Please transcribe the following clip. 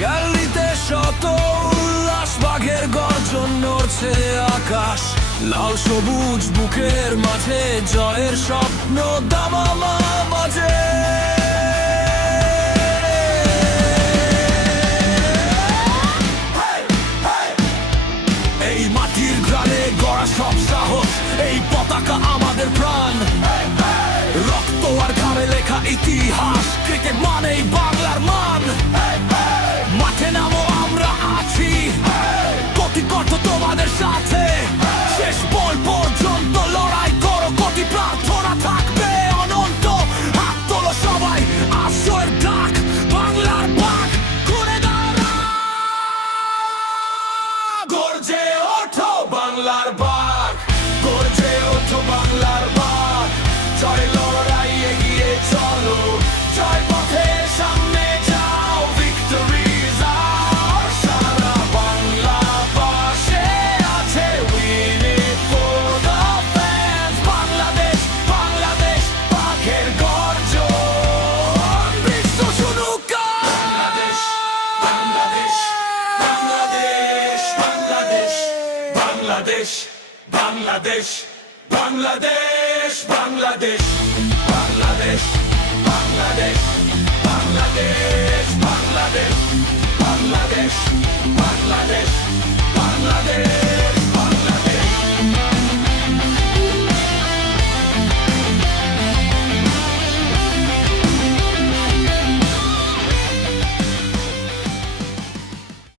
গ্যালারিতে শত উল্লাস, বাঘের গর্জন নড়ছে আকাশ, লাল সবুজ বুকের মাঝে জয়ের স্বপ্ন দামামা বাজে। এই মাটির গ্রামে গড়া সব সাহস, এই পতাকা আমাদের প্রাণ, রক্ত আর ঘামে লেখা ইতিহাস, ক্রিকেট মানেই বাংলার মান। মাঠে নামো, আমরা আছি, কোটি কণ্ঠ তোমাদের সাথে, শেষ বল পর্যন্ত লড়াই করো, কোটি প্রার্থনা থাকবে অনন্ত। হাত তোলো সবাই, আসর ডাক, বাংলার বাঘ ঘুরে দাঁড়া, গর্জে ওঠো বাংলার বাঘ, গর্জে ওঠো বাংলার বাঘ, জয় লড়াই এগিয়ে চলো, জয় পথে সামনে যাও, ভিক্টরিজ আর সারা বাংলা পাশে আছে, we live for the fans, Bangladesh Bangladesh বাঘের গর্জন, বিশ্ব শুনুক বাংলাদেশ বাংলাদেশ বাংলাদেশ বাংলাদেশ বাংলাদেশ বাংলাদেশ বাংলাদেশ বাংলাদেশ বাংলাদেশ বাংলাদেশ বাংলাদেশ বাংলাদেশ বাংলাদেশ বাংলাদেশ বাংলাদেশ।